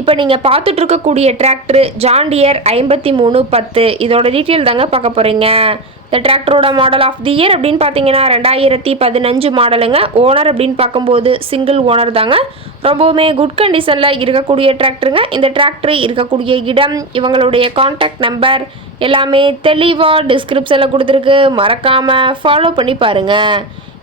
இப்போ நீங்கள் பார்த்துட்டு இருக்கக்கூடிய டிராக்டர் ஜாண்டியர் ஐம்பத்தி மூணு பத்து. இதோட டீட்டெயில் தாங்க பார்க்க போகிறீங்க இந்த டிராக்டரோட மாடல் ஆஃப் தி இயர் அப்படின்னு பார்த்தீங்கன்னா ரெண்டாயிரத்தி பதினஞ்சு மாடலுங்க ஓனர் அப்படின்னு பார்க்கும்போது சிங்கிள் ஓனர் தாங்க. ரொம்பவுமே குட் கண்டிஷனில் இருக்கக்கூடிய டிராக்டருங்க இந்த டிராக்டர் இருக்கக்கூடிய இடம் இவங்களுடைய காண்டாக்ட் நம்பர் எல்லாமே தெளிவாக டிஸ்கிரிப்ஷனில் கொடுத்துருக்கு. மறக்காமல் ஃபாலோ பண்ணி பாருங்கள்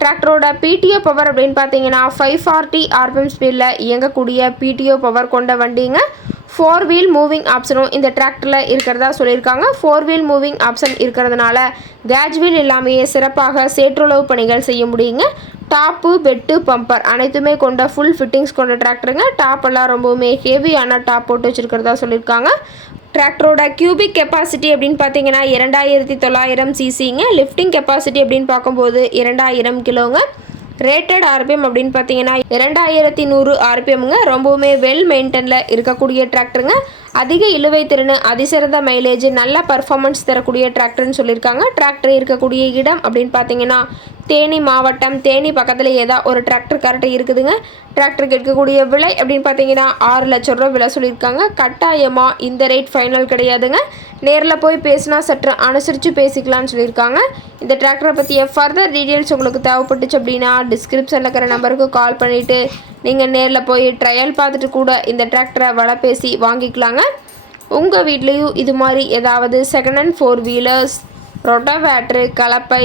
டிராக்டரோட பிடிஓ பவர் அப்படின்னு பார்த்தீங்கன்னா ஃபைவ் ஃபார்ட்டி ஆர்பிஎம் ஸ்பீடில் இயங்கக்கூடிய பிடிஓ பவர் கொண்ட வண்டிங்க. ஃபோர் வீல் மூவிங் ஆப்ஷனும் இந்த டிராக்டரில் இருக்கிறதா சொல்லியிருக்காங்க. ஃபோர் வீல் மூவிங் ஆப்ஷன் இருக்கிறதுனால கேஜ் வீல் சிறப்பாக சேற்றுளவு பணிகள் செய்ய முடியுங்க. டாப்பு பெட்டு பம்பர் அனைத்துமே கொண்ட ஃபுல் ஃபிட்டிங்ஸ் கொண்ட டிராக்டருங்க டாப் எல்லாம் ரொம்பவுமே ஹெவியான டாப் போட்டு வச்சுருக்கிறதா சொல்லியிருக்காங்க. டிராக்டரோட கியூபிக் கெப்பாசிட்டி அப்படின்னு பார்த்தீங்கன்னா இரண்டாயிரத்தி தொள்ளாயிரம் சிசிங்க. லிஃப்டிங் கெப்பாசிட்டி அப்படின்னு பார்க்கும்போது இரண்டாயிரம் கிலோங்க. ரேட்டட் ஆர்பிஎம் அப்படின்னு பார்த்தீங்கன்னா இரண்டாயிரத்தி நூறு ஆர்பிஎம்ங்க ரொம்பவுமே வெல் மெயின்டெனில் இருக்கக்கூடிய டிராக்டருங்க அதிக இழுவை திறன் அதிசிறந்த மைலேஜ் நல்ல பர்ஃபார்மன்ஸ் தரக்கூடிய டிராக்டர்னு சொல்லியிருக்காங்க. டிராக்டர் இருக்கக்கூடிய இடம் அப்படின்னு பார்த்தீங்கன்னா தேனி மாவட்டம் தேனி பக்கத்தில் ஏதாவது ஒரு டிராக்டர் கரெக்டாக இருக்குதுங்க. டிராக்டருக்கு இருக்கக்கூடிய விலை அப்படின்னு பார்த்தீங்கன்னா ஆறு லட்சம் ரூபா விலை சொல்லியிருக்காங்க. கட்டாயமாக இந்த ரேட் ஃபைனல் கிடையாதுங்க. நேரில் போய் பேசினா சற்று அனுசரித்து பேசிக்கலாம்னு சொல்லியிருக்காங்க. இந்த டிராக்டரை பற்றிய ஃபர்தர் டீட்டெயில்ஸ் உங்களுக்கு தேவைப்பட்டுச்சு அப்படின்னா டிஸ்கிரிப்ஷனில் இருக்கிற நம்பருக்கு கால் பண்ணிவிட்டு நீங்கள் நேரில் போய் ட்ரையல் பார்த்துட்டு கூட இந்த டிராக்டரை வலை பேசி வாங்கிக்கலாங்க. உங்கள் வீட்லேயும் இது மாதிரி ஏதாவது second hand four wheelers rotavator கலப்பை